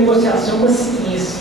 negociação uma ciência.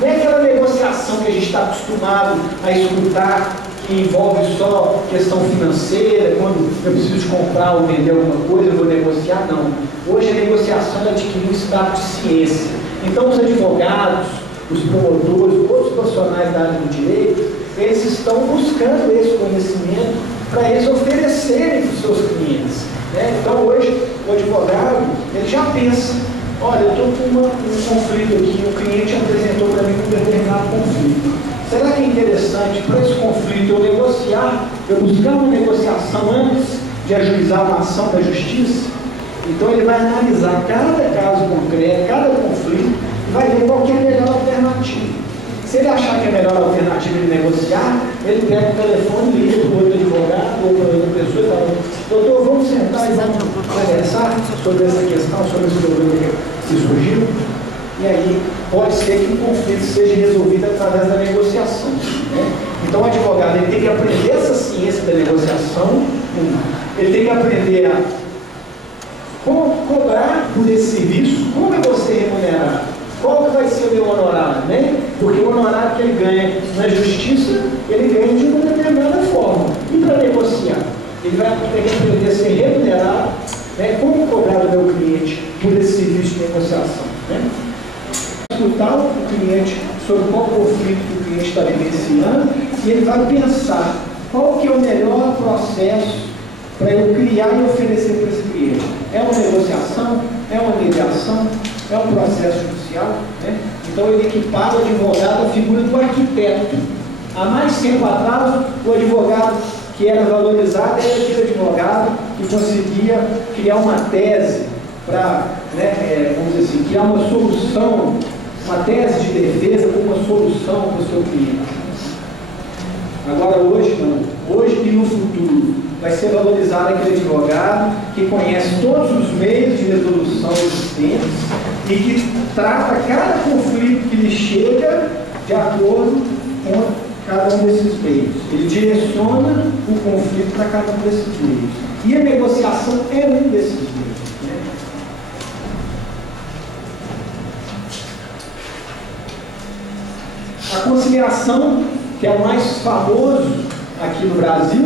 Não é aquela negociação que a gente está acostumado a escutar, que envolve só questão financeira, quando eu preciso comprar ou vender alguma coisa, eu vou negociar, não. Hoje a negociação adquiriu um status de ciência. Então os advogados, os promotores, todos os profissionais da área do direito, eles estão buscando esse conhecimento para eles oferecerem para os seus clientes. Né? Então hoje o advogado, ele já pensa, olha, eu estou com um conflito aqui, o cliente apresentou para mim um determinado conflito. Será que é interessante para esse conflito eu negociar, eu buscar uma negociação antes de ajuizar uma ação da justiça? Então ele vai analisar cada caso concreto, cada conflito, e vai ver qual que é a melhor alternativa. Se ele achar que é a melhor alternativa de negociar, ele pega o telefone e liga para o outro advogado ou para outra pessoa e fala, doutor, vamos sentar e vamos conversar sobre essa questão, sobre esse problema que surgiu. E aí pode ser que o conflito seja resolvido através da negociação. Né? Então o advogado ele tem que aprender essa ciência da negociação, ele tem que aprender a cobrar por esse serviço, como eu vou ser remunerado, qual que vai ser o meu honorário, né? Porque o honorário que ele ganha na justiça, ele ganha de uma determinada forma. E para negociar, ele vai ter que aprender a ser remunerado, né? Como cobrar do meu cliente por esse serviço de negociação, né? Escutar o cliente sobre qual conflito que o cliente está vivenciando e ele vai pensar qual que é o melhor processo para eu criar e oferecer para esse cliente. É uma negociação? É uma mediação? É um processo judicial? Né? Então ele equipara o advogado à figura do arquiteto. Há mais tempo atrás, o advogado que era valorizado era aquele advogado que conseguia criar uma tese para, né, vamos dizer assim, criar uma solução, uma tese de defesa com uma solução para o seu cliente. Agora hoje não. Hoje e no futuro vai ser valorizado aquele advogado que conhece todos os meios de resolução existentes e que trata cada conflito que lhe chega de acordo com cada um desses meios. Ele direciona o conflito para cada um desses meios. E a negociação é um desses meios. Né? A conciliação, que é o mais famoso aqui no Brasil,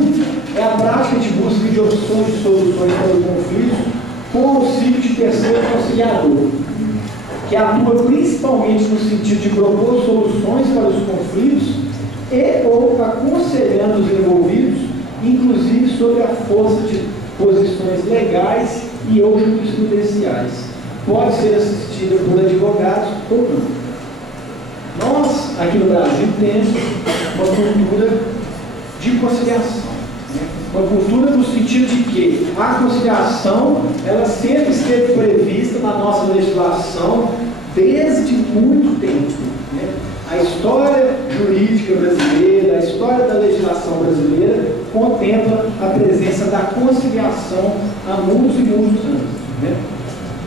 é a prática de busca de opções de soluções para o conflito com o auxílio de terceiro conciliador, que atua principalmente no sentido de propor soluções para os conflitos e ou aconselhando os envolvidos, inclusive sobre a força de posições legais e ou jurisprudenciais. Pode ser assistida por advogados ou não. Nós, aqui no Brasil, temos uma cultura de conciliação. Né? Uma cultura no sentido de que a conciliação, ela sempre esteve prevista na nossa legislação desde muito tempo. Né? A história jurídica brasileira, a história da legislação brasileira contempla a presença da conciliação há muitos e muitos anos. Né?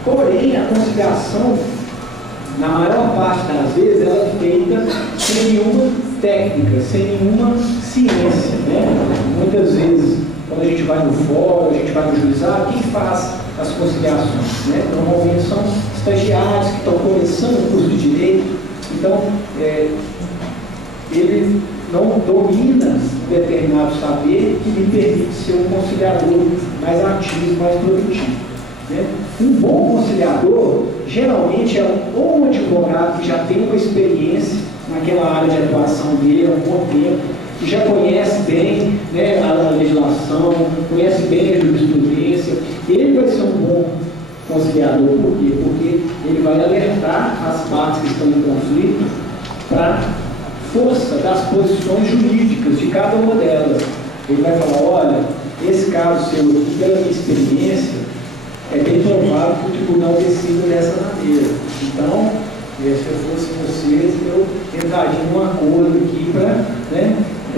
Porém, a conciliação, na maior parte das vezes, ela é feita sem nenhuma técnica, sem nenhuma ciência. Né? Muitas vezes, quando a gente vai no fórum, a gente vai no juizado, quem faz as conciliações? Né? Normalmente são estagiários que estão começando o curso de Direito. Então, ele não domina um determinado saber que lhe permite ser um conciliador mais ativo, mais produtivo. Né? Um bom conciliador, geralmente, é ou um advogado que já tem uma experiência naquela área de atuação dele há um bom tempo, que já conhece bem, né, a legislação, conhece bem a jurisprudência. Ele vai ser um bom conciliador. Por quê? Porque ele vai alertar as partes que estão em conflito para a força das posições jurídicas de cada uma delas. Ele vai falar, olha, esse caso seu aqui, pela minha experiência, é bem provável que o tribunal decida dessa maneira. Então, se eu fosse vocês, eu entraria num acordo aqui para, né,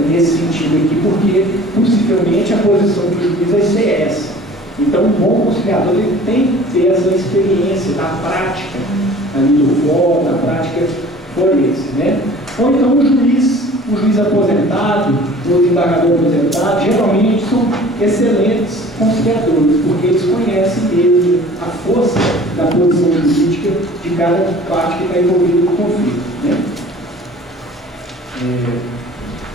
nesse sentido aqui, porque possivelmente a posição do juiz vai ser essa. Então, um bom conciliador ele tem que ter essa experiência da prática ali do fórum, da prática forense, né? Ou então o juiz aposentado, o desembargador aposentado, geralmente são excelentes conciliadores, porque eles conhecem mesmo a força da posição jurídica de cada parte que está envolvida no conflito, né?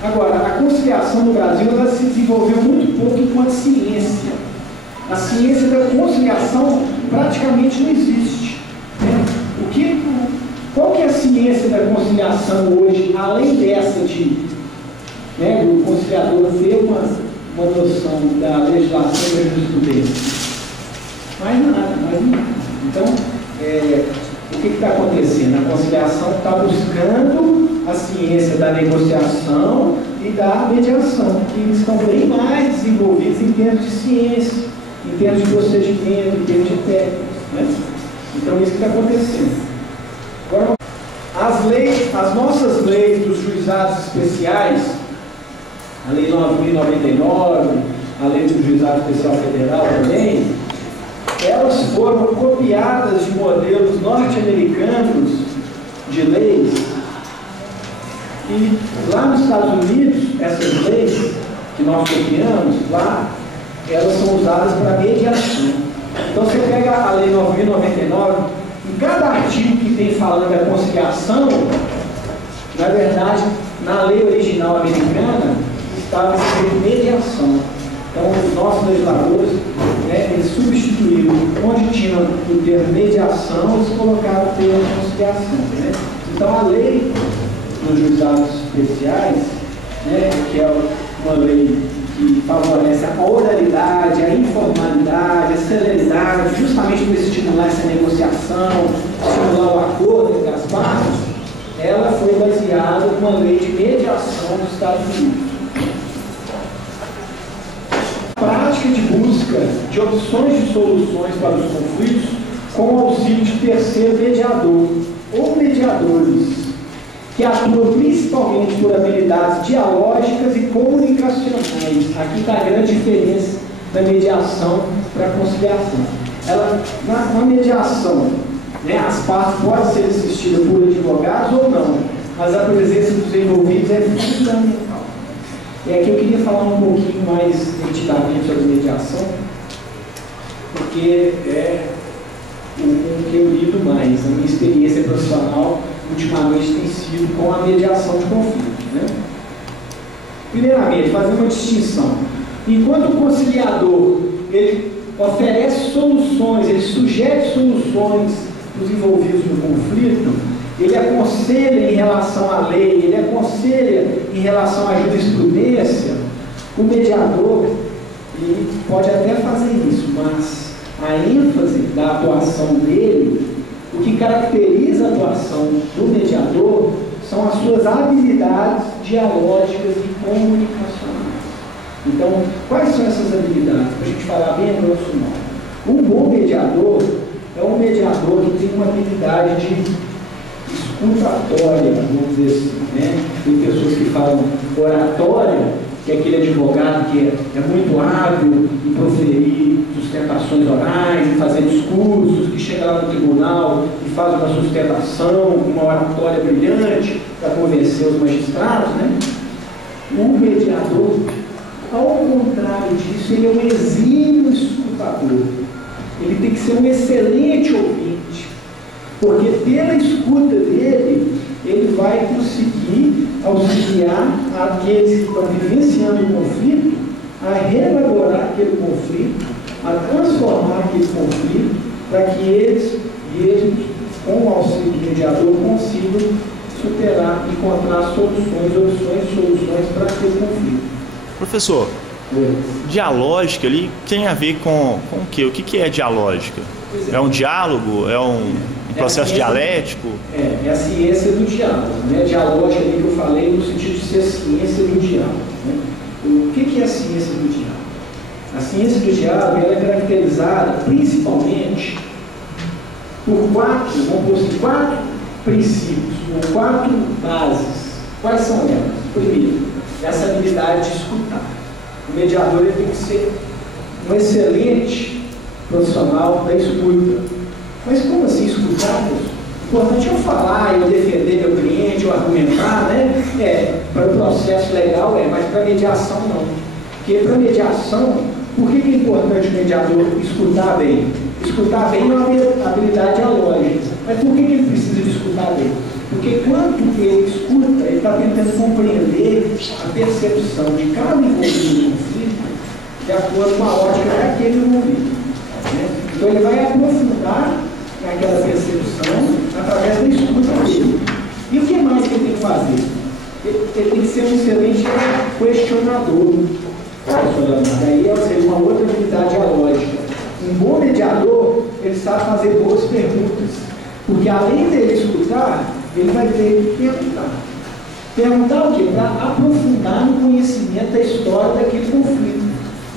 Agora, a conciliação no Brasil ela se desenvolveu muito pouco enquanto ciência. A ciência da conciliação praticamente não existe, né? Qual que é a ciência da conciliação hoje, além dessa de, né, do conciliador ter uma noção da legislação e da jurisprudência? Mais nada. Então, o que está acontecendo? A conciliação está buscando a ciência da negociação e da mediação, que estão bem mais desenvolvidos em termos de ciência, em termos de procedimento, em termos de técnicas, né? Então, isso que está acontecendo. Agora, as nossas leis dos juizados especiais, a Lei 9.099, a Lei do Juizado Especial Federal também, elas foram copiadas de modelos norte-americanos de leis. E lá nos Estados Unidos, essas leis que nós copiamos, lá, elas são usadas para mediação. Então você pega a Lei 9.099, em cada artigo que tem falando da conciliação, na verdade, na lei original americana, estava escrito mediação. Então, os nossos legisladores, né, eles substituíram, onde tinha o termo mediação, eles colocaram o termo conciliação, né? Então, a lei dos juizados especiais, né, que é uma lei que favorece a oralidade, a informalidade, a celeridade, justamente para estimular essa negociação, estimular o acordo entre as partes, ela foi baseada numa lei de mediação dos Estados Unidos. A prática de busca de opções de soluções para os conflitos com o auxílio de terceiro mediador ou mediadores, que atuam principalmente por habilidades dialógicas e comunicacionais. Aqui está a grande diferença da mediação para a conciliação. Na mediação, né, as partes podem ser assistidas por advogados ou não, mas a presença dos envolvidos é fundamental. E aqui eu queria falar um pouquinho mais detidamente sobre mediação, porque é o que eu lido mais. A minha experiência profissional ultimamente tem sido com a mediação de conflitos, né? Primeiramente, fazer uma distinção. Enquanto o conciliador ele oferece soluções, ele sugere soluções para os envolvidos no conflito, ele aconselha em relação à lei, ele aconselha em relação à jurisprudência, o mediador ele pode até fazer isso, mas a ênfase da atuação dele, o que caracteriza a atuação do mediador são as suas habilidades dialógicas e comunicacionais. Então, quais são essas habilidades? Para a gente falar bem a grosso modo. Um bom mediador é um mediador que tem uma habilidade de escutatória, vamos dizer assim, né? Tem pessoas que falam oratória, que é aquele advogado que é muito hábil em proferir sustentações orais, em fazer discursos, que chega lá no tribunal e faz uma sustentação, uma oratória brilhante para convencer os magistrados, né? O mediador, ao contrário disso, ele é um exímio escutador. Ele tem que ser um excelente ouvinte, porque pela escuta dele, ele vai conseguir auxiliar aqueles que estão vivenciando o conflito a reelaborar aquele conflito, a transformar aquele conflito, para que eles mesmos, com o auxílio do mediador, consigam superar, encontrar soluções para aquele conflito. Professor, dialógica ali tem a ver com o quê? O que é dialógica? É um diálogo? É um processo dialético? É a ciência do diálogo, né? Dialógica ali que eu falei no sentido de ser a ciência do diálogo, né? O que é a ciência do diálogo? A ciência do diálogo ela é caracterizada principalmente por quatro princípios, ou quatro bases. Quais são elas? Primeiro, essa habilidade de escutar. O mediador ele tem que ser um excelente profissional da escuta. Mas como assim escutar? O importante é eu falar, eu defender meu cliente, eu argumentar, né? Para o processo legal mas para mediação não. Porque para mediação, Por que é importante o mediador escutar bem? Escutar bem é uma habilidade dialógica. Mas por que ele precisa de escutar bem? Porque quando ele escuta, ele está tentando compreender a percepção de cada envolvido no conflito de acordo com a ótica daquele envolvido. Né? Então ele vai aprofundar naquela percepção através da escuta dele. E o que mais que ele tem que fazer? Ele tem que ser um excelente questionador. Daí seria uma outra habilidade dialógica. Um bom mediador, ele sabe fazer boas perguntas. Porque além dele escutar, ele vai ter que perguntar. Perguntar o quê? Para aprofundar no conhecimento da história daquele conflito.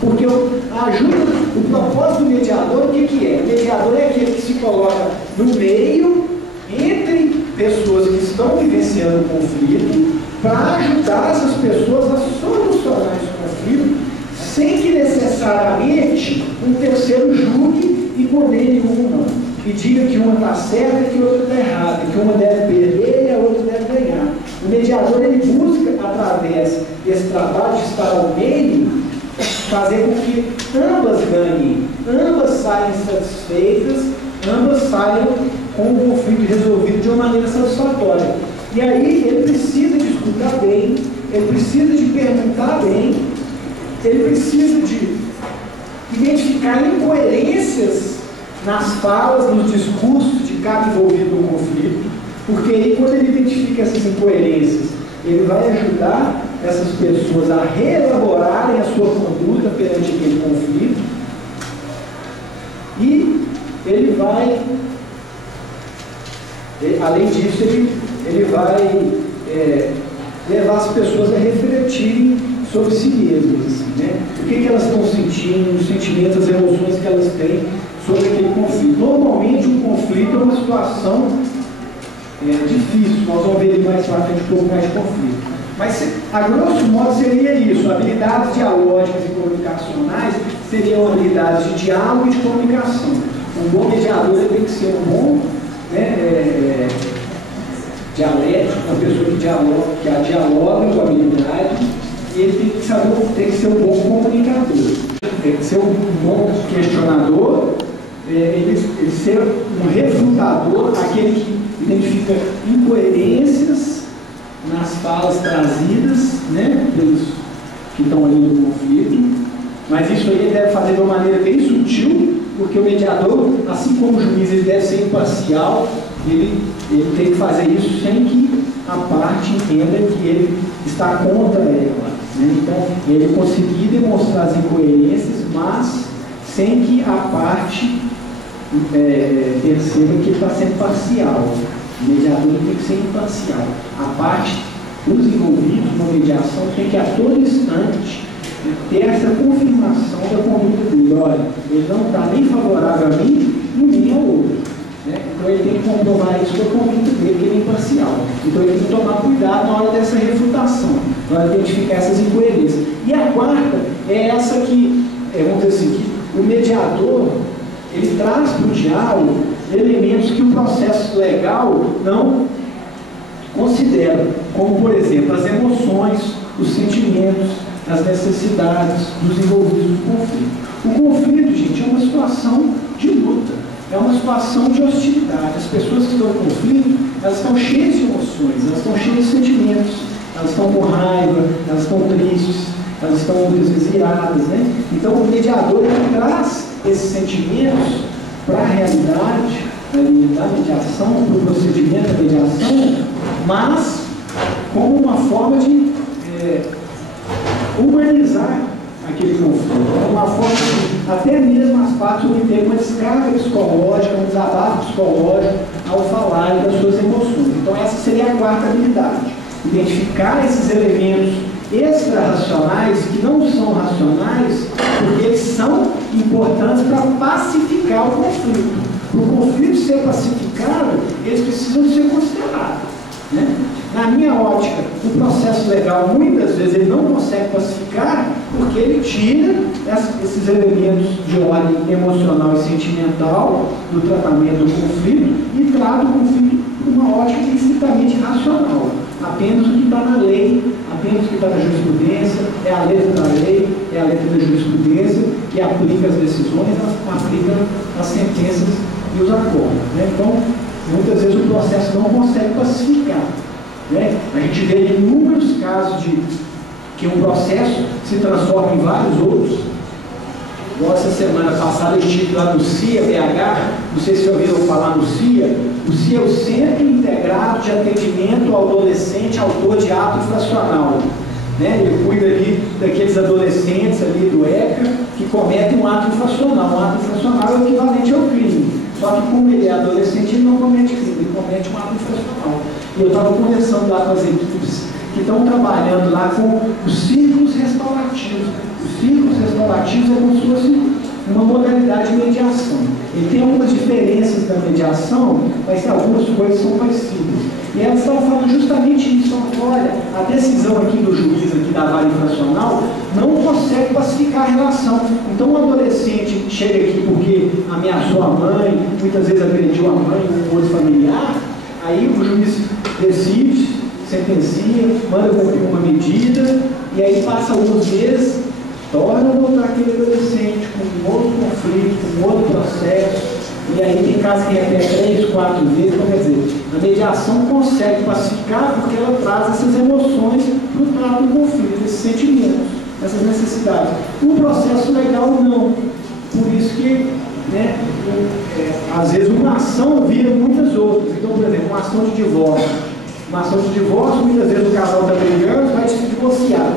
Porque a ajuda, o propósito do mediador, o que é? O mediador é aquele que se coloca no meio, entre pessoas que estão vivenciando o conflito, para ajudar essas pessoas a solucionar esse conflito, sem que necessariamente um terceiro julgue e condene uma, e diga que uma está certa e que outra está errada, que uma deve perder e a outra deve ganhar. O mediador, ele busca, através desse trabalho de estar ao meio, fazer com que ambas ganhem, ambas saiam satisfeitas, ambas saiam com o conflito resolvido de uma maneira satisfatória. E aí ele precisa de escutar bem, ele precisa de perguntar bem, ele precisa de identificar incoerências nas falas, nos discursos de cada envolvido no conflito, porque aí quando ele identifica essas incoerências, ele vai ajudar essas pessoas a reelaborarem a sua conduta perante aquele conflito, e ele vai, além disso, ele vai levar as pessoas a refletirem sobre si mesmas, assim, né? O que elas estão sentindo, os sentimentos, as emoções que elas têm sobre aquele conflito. Normalmente, um conflito é uma situação difícil, nós vamos ver mais para frente um pouco mais de conflito. Mas, a grosso modo, seria isso. Habilidades dialógicas e comunicacionais seriam habilidades de diálogo e de comunicação. Um bom mediador tem que ser um bom dialético, uma pessoa que dialoga com a habilidade, e ele tem que ser um bom comunicador. Tem que ser um bom questionador, ele ser um refutador, aquele que identifica incoerências nas falas trazidas, né, pelos que estão ali no conflito. Mas isso aí ele deve fazer de uma maneira bem sutil, porque o mediador, assim como o juiz, ele deve ser imparcial, ele tem que fazer isso sem que a parte entenda que ele está contra ela, né? Então, ele conseguir demonstrar as incoerências, mas sem que a parte perceba que ele está sendo parcial. O mediador tem que ser imparcial. A parte, os envolvidos na mediação, tem que a todo instante ter essa confirmação da conduta dele. Olha, ele não está nem favorável a mim e nem ao outro, né? Então ele tem que comprovar isso com a conduta dele, que ele é imparcial. Então ele tem que tomar cuidado na hora dessa refutação, na hora de identificar essas incoerências. E a quarta é essa que, vamos dizer assim, que o mediador, ele traz para o diálogo elementos que o processo legal não considera, como, por exemplo, as emoções, os sentimentos, as necessidades dos envolvidos no conflito. O conflito, gente, é uma situação de luta, é uma situação de hostilidade. As pessoas que estão no conflito, elas estão cheias de emoções, elas estão cheias de sentimentos, elas estão com raiva, elas estão tristes, elas estão muitas vezes iradas, né? Então o mediador, ele traz esses sentimentos para a realidade da mediação, para o procedimento da mediação, mas como uma forma de humanizar aquele conflito. Uma forma de, até mesmo as partes obterem uma descarga psicológica, um desabafo psicológico ao falarem das suas emoções. Então essa seria a quarta habilidade. Identificar esses elementos extra-racionais que não são racionais, porque eles são importantes para pacificar o conflito. Para o conflito ser pacificado, eles precisam ser considerados, né? Na minha ótica, o processo legal, muitas vezes, ele não consegue pacificar porque ele tira esses elementos de ordem emocional e sentimental do tratamento do conflito e trata o conflito por uma ótica estritamente racional. A apenas o que está na lei, apenas o que está na jurisprudência, é a letra da lei, é a letra da jurisprudência que aplica as decisões, aplica as sentenças e os acordos. Né? Então, muitas vezes o processo não consegue pacificar. Né? A gente vê inúmeros casos de que um processo se transforma em vários outros. Essa semana passada eu estive lá no CIA, BH, não sei se já ouviram falar no CIA. O CIA é o Centro Integrado de Atendimento ao Adolescente Autor de Ato Infracional. Né? Ele cuida ali daqueles adolescentes ali do ECA que cometem um ato infracional. Um ato infracional é o equivalente ao crime. Só que como ele é adolescente, ele não comete crime, ele comete um ato infracional. E eu estava conversando lá com as equipes que estão trabalhando lá com os círculos restaurativos. Os círculos restaurativos é como se fosse uma modalidade de mediação. Ele tem algumas diferenças da mediação, mas algumas coisas são parecidas. E elas estão falando justamente isso. Olha, a decisão aqui do juiz aqui da vara infracional não consegue pacificar a relação. Então, um adolescente chega aqui porque ameaçou a mãe, muitas vezes agrediu a mãe ou um outro familiar, aí o juiz decide, sentencia, manda cumprir uma medida, e aí passa alguns meses, torna a voltar aquele adolescente com um outro conflito, com um outro processo, e aí tem casos que repete 3, 4 vezes. Então, quer dizer, a mediação consegue pacificar porque ela traz essas emoções para o trato do conflito, esses sentimentos, essas necessidades. O processo legal não. Por isso que, né, às vezes uma ação vira muitas outras. Então, por exemplo, uma ação de divórcio. Uma ação de divórcio, muitas vezes o casal está brigando, vai se divorciar.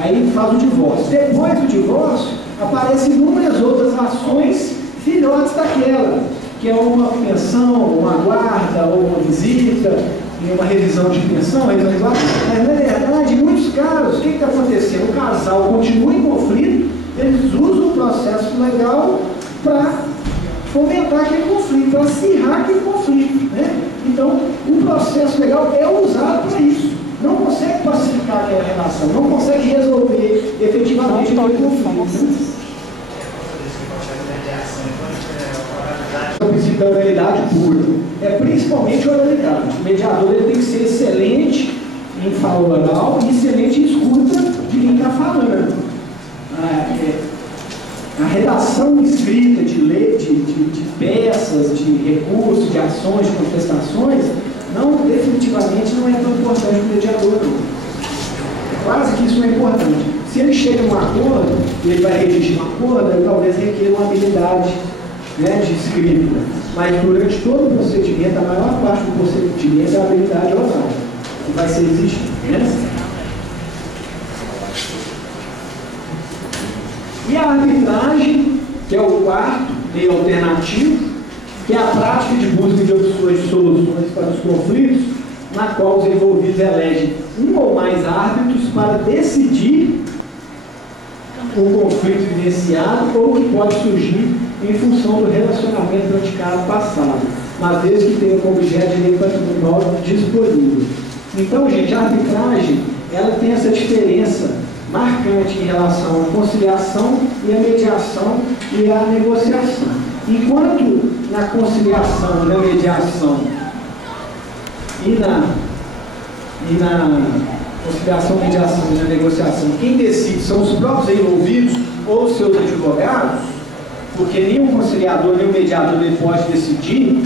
Aí faz o divórcio. Depois do divórcio, aparecem inúmeras outras ações filhotes daquela, que é uma pensão, uma guarda, ou uma visita, uma revisão de pensão, revisão de guarda. Mas, na verdade, em muitos casos, o que está acontecendo? O casal continua em conflito, eles usam o processo legal para fomentar aquele conflito, para acirrar aquele conflito. Né? Então, o processo legal é usado para isso. Não consegue pacificar aquela relação, não consegue resolver efetivamente aquele conflito. O princípio da oralidade pura é principalmente a oralidade. O mediador ele tem que ser excelente em fala oral e excelente em escuta de quem está falando. A redação escrita de lei, de peças, de recursos, de ações, de contestações, definitivamente não é tão importante para o mediador. Quase que isso não é importante. Se ele chega a um acordo, ele vai redigir um acordo, ele talvez requer uma habilidade, né, de escrita. Mas durante todo o procedimento, a maior parte do procedimento é a habilidade oral, que vai ser exigida. Né? E a arbitragem, que é o quarto meio alternativo, que é a prática de busca de opções de soluções para os conflitos, na qual os envolvidos elegem um ou mais árbitros para decidir o conflito vivenciado ou que pode surgir em função do relacionamento praticado passado, mas desde que tenha como objeto direito patrimonial disponível. Então, gente, a arbitragem, ela tem essa diferença marcante em relação à conciliação e à mediação e à negociação. Enquanto na conciliação, na mediação e na conciliação, mediação e na negociação, quem decide são os próprios envolvidos ou os seus advogados, porque nenhum conciliador, nenhum mediador ele pode decidir,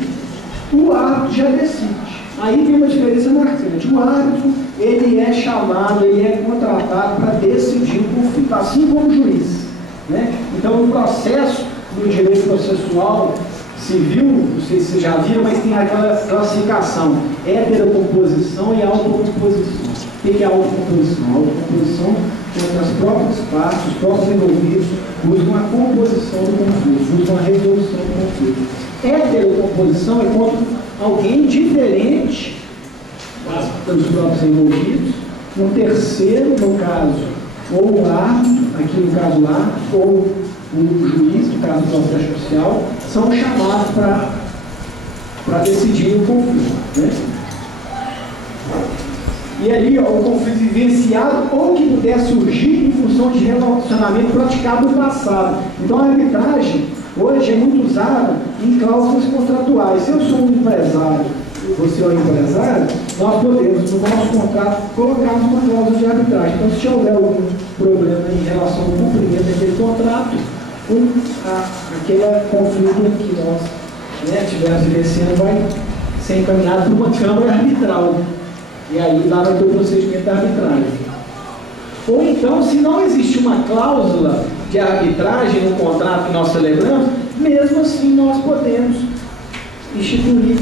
o árbitro já decide. Aí tem uma diferença marcante. O árbitro, ele é chamado, ele é contratado para decidir o conflito, assim como o juiz. Né? Então, no processo do direito processual civil, não sei se vocês já viram, mas tem aquela classificação, heterocomposição e autocomposição. O que é a autocomposição? A autocomposição é as próprias partes, os próprios envolvidos buscam a composição do conflito, buscam a resolução do conflito. Heterocomposição é quando alguém diferente dos próprios envolvidos, um terceiro, no caso, ou o árbitro, aqui no caso o árbitro, ou o juiz, no caso do processo judicial, são chamados para decidir o conflito. Né? E ali, ó, o conflito vivenciado ou que puder surgir em função de relacionamento praticado no passado. Então a arbitragem hoje é muito usada em cláusulas contratuais. Se eu sou um empresário, você é o empresário, nós podemos, no nosso contrato, colocar uma cláusula de arbitragem. Então, se houver algum problema em relação ao cumprimento daquele contrato, aquele conflito que nós estivermos vivenciando vai ser encaminhado por uma câmara arbitral. E aí lá vai ter o procedimento da arbitragem. Ou então, se não existe uma cláusula de arbitragem no contrato que nós celebramos, mesmo assim nós podemos instituir,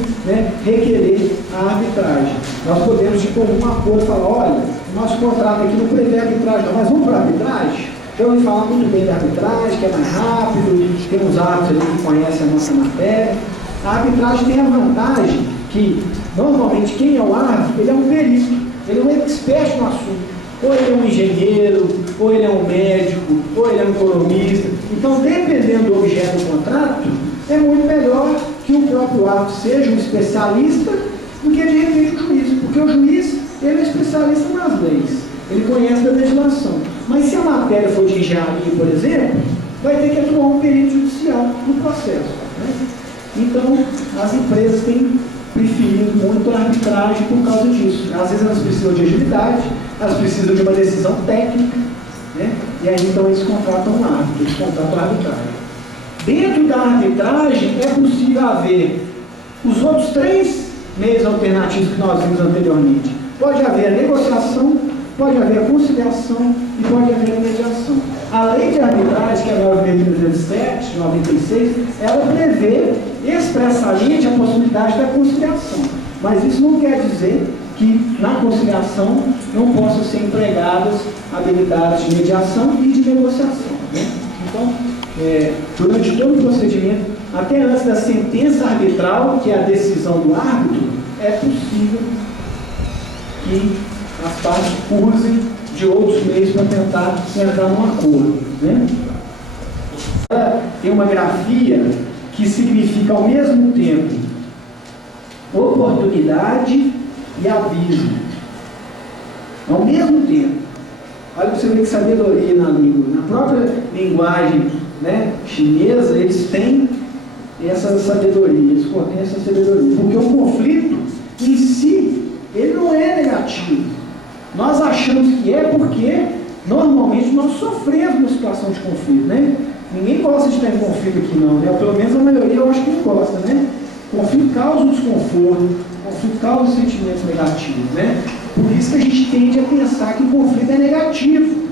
requerer a arbitragem. Nós podemos, de comum acordo, falar, olha, nosso contrato aqui não prevê arbitragem, não, mas vamos para a arbitragem? Já ouvi falar muito bem da arbitragem, que é mais rápido, tem uns árbitros ali que conhecem a nossa matéria. A arbitragem tem a vantagem que, normalmente, quem é o árbitro, ele é um perito, ele é um expert no assunto. Ou ele é um engenheiro, ou ele é um médico, ou ele é um economista. Então, dependendo do objeto do contrato, é muito melhor que o próprio árbitro seja um especialista do que, de repente, o juiz. Porque o juiz, ele é especialista nas leis, ele conhece a legislação. Mas se a matéria for de engenharia, por exemplo, vai ter que atuar um perito judicial no processo. Então, as empresas têm preferido muito a arbitragem por causa disso. Às vezes elas precisam de agilidade, elas precisam de uma decisão técnica, e aí então eles contratam um árbitro, eles contratam a arbitragem. Dentro da arbitragem é possível haver os outros 3 meios alternativos que nós vimos anteriormente. Pode haver a negociação, pode haver a conciliação e pode haver a mediação. A lei de arbitragem, que é a 9.307, de 96, ela prevê expressamente a possibilidade da conciliação. Mas isso não quer dizer que na conciliação não possam ser empregadas habilidades de mediação e de negociação. Então, durante todo o procedimento, até antes da sentença arbitral, que é a decisão do árbitro, é possível que as partes usem de outros meios para tentar entrar num acordo. Ela tem uma grafia que significa ao mesmo tempo oportunidade e abismo. Ao mesmo tempo. Olha para você ver que sabedoria na língua. Na própria linguagem chinesa, eles têm essa sabedoria, eles contêm essa sabedoria. Porque o conflito em si, ele não é negativo. Nós achamos que é porque, normalmente, nós sofremos uma situação de conflito, Ninguém gosta de estar em conflito aqui, não, Pelo menos a maioria eu acho que não gosta, O conflito causa um desconforto, o conflito causa sentimentos negativos, Por isso que a gente tende a pensar que o conflito é negativo,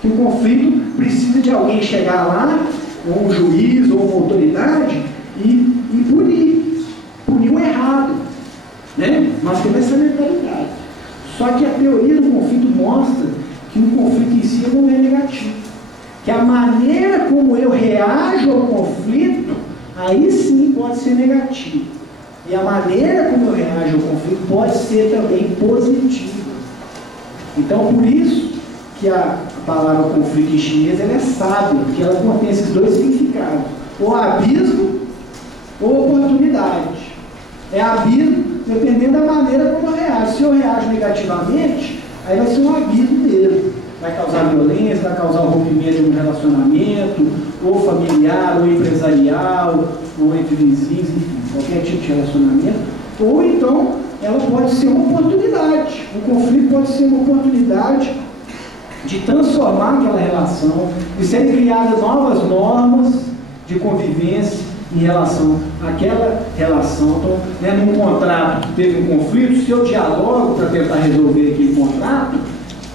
que o conflito precisa de alguém chegar lá, ou um juiz, ou uma autoridade, e punir o errado, Nós temos essa mentalidade. Só que a teoria do conflito mostra que o conflito em si não é negativo. Que a maneira como eu reajo ao conflito, aí sim pode ser negativo. E a maneira como eu reajo ao conflito pode ser também positiva. Então, por isso que a palavra conflito em chinês ela é sábia, porque ela contém esses 2 significados. Ou abismo, ou oportunidade. É abismo, dependendo da maneira como eu reajo. Se eu reajo negativamente, aí vai ser um abismo mesmo. Vai causar violência, vai causar o rompimento de um relacionamento, ou familiar, ou empresarial, ou entre vizinhos, enfim, qualquer tipo de relacionamento. Ou então, ela pode ser uma oportunidade. O conflito pode ser uma oportunidade de transformar aquela relação, de serem criadas novas normas de convivência em relação àquela relação. Então, num contrato que teve um conflito, se eu dialogo para tentar resolver aquele contrato,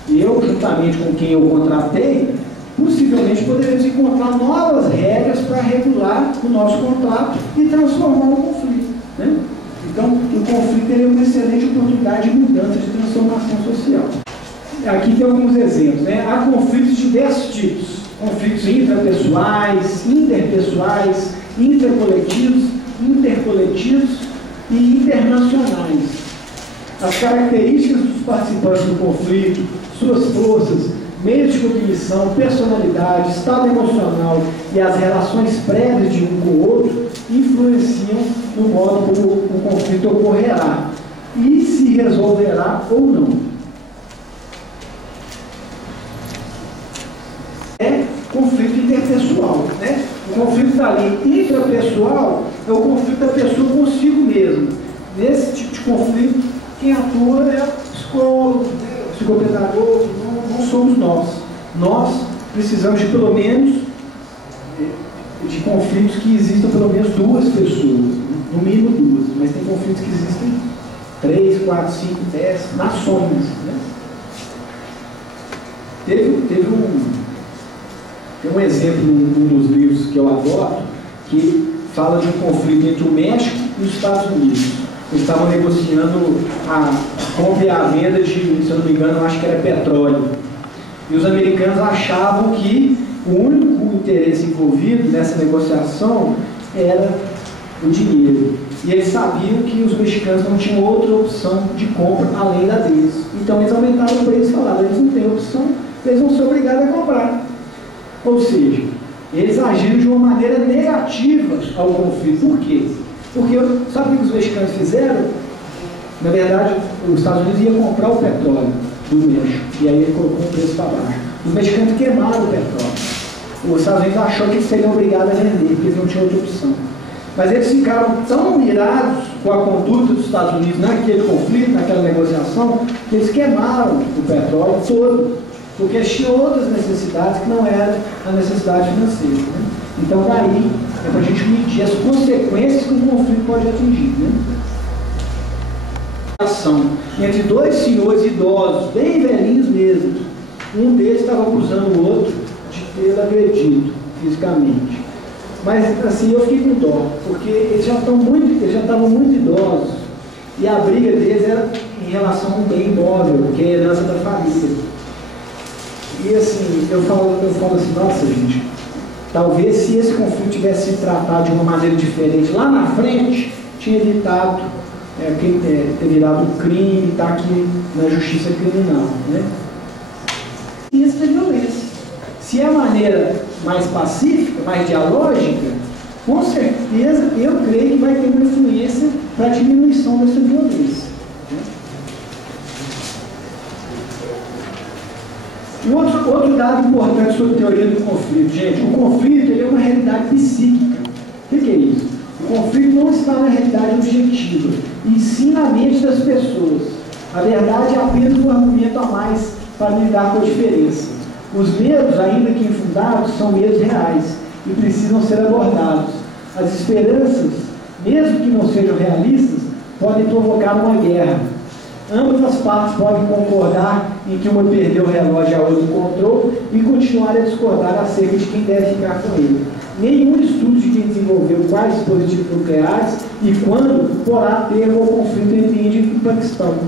eu, juntamente com quem eu contratei, possivelmente poderemos encontrar novas regras para regular o nosso contrato e transformar o conflito. Então, o conflito é uma excelente oportunidade de mudança, de transformação social. Aqui tem alguns exemplos. Há conflitos de diversos tipos. Conflitos intrapessoais, interpessoais, intercoletivos, intercoletivos e internacionais. As características dos participantes do conflito, suas forças, meios de cognição, personalidade, estado emocional e as relações prévias de um com o outro influenciam no modo como o conflito ocorrerá e se resolverá ou não. É conflito interpessoal. O conflito da lei intrapessoal é o conflito da pessoa consigo mesma. Nesse tipo de conflito, quem atua é o psicólogo, o psicopedagogo, não somos nós. Nós precisamos de pelo menos de conflitos que existam pelo menos 2 pessoas, no mínimo 2, mas tem conflitos que existem 3, 4, 5, 10 nações, né? Teve um exemplo num dos livros que eu adoto, que fala de um conflito entre o México e os Estados Unidos. Eles estavam negociando a compra e a venda de, se eu não me engano, eu acho que era petróleo. E os americanos achavam que o único interesse envolvido nessa negociação era o dinheiro. E eles sabiam que os mexicanos não tinham outra opção de compra além da deles. Então eles aumentaram o preço e falaram, eles não têm opção, eles vão ser obrigados a comprar. Ou seja, eles agiram de uma maneira negativa ao conflito. Por quê? Porque, sabe o que os mexicanos fizeram? Na verdade, os Estados Unidos iam comprar o petróleo do México, e aí ele colocou o preço para baixo. Os mexicanos queimaram o petróleo. Os Estados Unidos achou que eles seriam obrigados a vender, porque eles não tinham outra opção. Mas eles ficaram tão mirados com a conduta dos Estados Unidos naquele conflito, naquela negociação, que eles queimaram o petróleo todo, porque eles tinham outras necessidades que não eram a necessidade financeira, né? Então daí é para a gente medir as consequências que um conflito pode atingir, né? Entre 2 senhores idosos, bem velhinhos mesmo, um deles estava acusando o outro de tê-lo agredido fisicamente. Mas assim, eu fiquei com dó, porque eles já estavam muito idosos, e a briga deles era em relação a um bem imóvel, que é a herança da família. E assim, eu falo assim, nossa gente, talvez se esse conflito tivesse se tratado de uma maneira diferente lá na frente, tinha evitado ter virado um crime e estar aqui na justiça criminal, né? Isso é violência. Se é a maneira mais pacífica, mais dialógica, com certeza eu creio que vai ter uma influência para a diminuição dessa violência. Outro dado importante sobre a teoria do conflito, gente, o conflito ele é uma realidade psíquica. O que é isso? O conflito não está na realidade objetiva, e sim na mente das pessoas. A verdade é apenas um argumento a mais para lidar com a diferença. Os medos, ainda que infundados, são medos reais e precisam ser abordados. As esperanças, mesmo que não sejam realistas, podem provocar uma guerra. Ambas as partes podem concordar em que uma perdeu o relógio e a outra encontrou e continuar a discordar acerca de quem deve ficar com ele. Nenhum estudo de quem desenvolveu quais dispositivos nucleares e quando porá termo ao conflito entre Índia e Paquistão.